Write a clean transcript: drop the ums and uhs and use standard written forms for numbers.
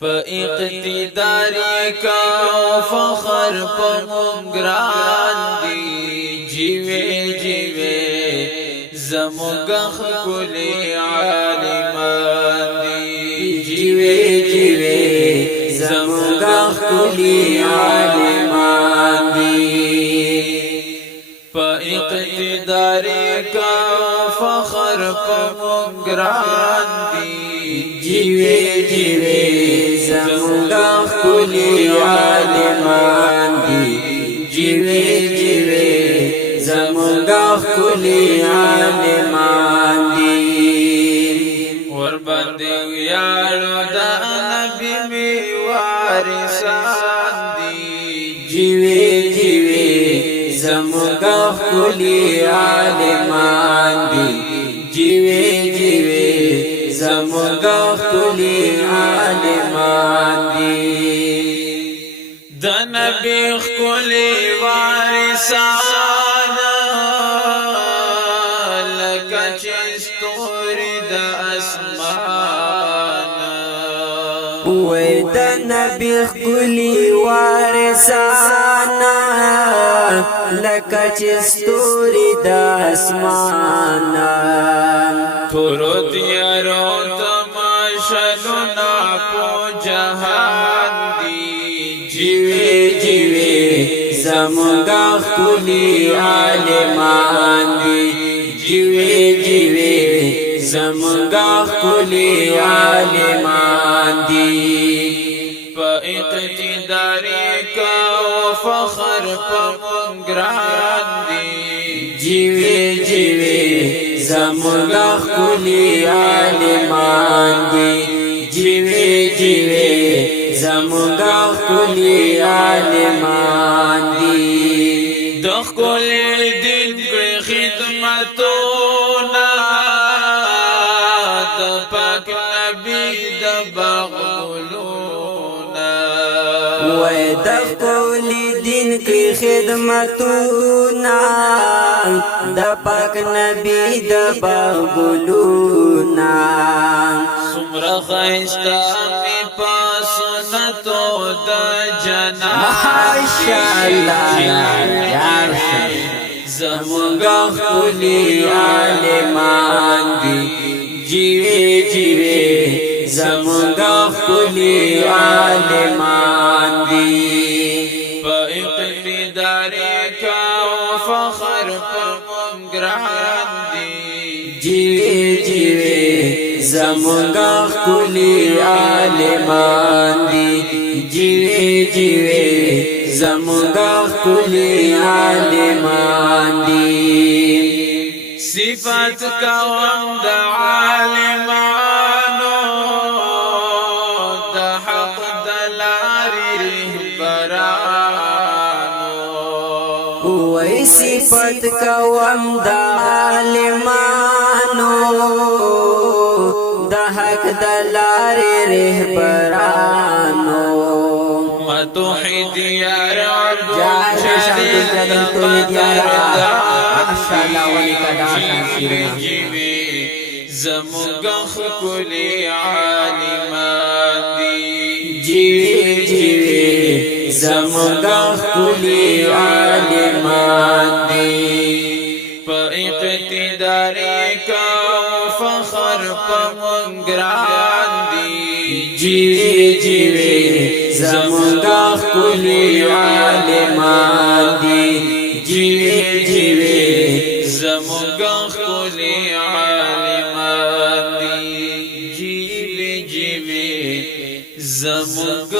په اقتدار کا فخر په ګران دی جیوه جیوه زموږ خپلې عالمان دی جیوه جیوه زموږ خپلې عالمان دی په اقتدار کا فخر په ګران دی جیوه جیوه زموږ خپلې عالمان دی جیوه جیوه زموږ خپلې عالمان دی ور باندې یارو د نبی می وارثان دی جیوه جیوه زموږ خپلې عالمان دی جیوه جیوه زموږ خپلې عالمان دی د نبی خپلې وارثان لکه چې ستوري د اسمان وې د نبی خپلې وارثان لکه چې ستوري د اسمان تورو تیارو تماشلونا پو جهان دی جیوه جیوه زموږ خپلې عالمان دی جیوه جیوه زموږ خپلې عالمان دی په اقتدار کا فخر په ګران دی جیوه جیوه زموږ خپلې عالمان دی جیوه جیوه زموږ خپلې عالمان دی د خپل دین کړي خدمتونه د پاک نبی د باغولونه وې د خپل دین کې خدمتونه د پاک نبی د باغولونه سمره خایستا می پاسنتو د جنات ماشاءالله یار زموږ خپلې عالمان دی جیوه جیوه زموږ خپلې عالمان دی په اقتدار کا فخر په ګران دی جیوه جیوه زموږ خپلې عالمان دی جیوه جیوه زموږ خپلې عالمان دی صفات کوم د عالمانو د حق د لارې رهبرانو وې صفات کوم د عالمانو د حق د لارې رهبرانو متوحد یا رب زموږ خپلې عالمان دی جیوه جیوه زموږ خپلې عالمان دی په اقتدار کا فخر په ګران دی جیوه جیوه زموږ خپلې عالمان دی جیوه جیوه زموږ خپلې عالمان دی جیوه جیوه زموږ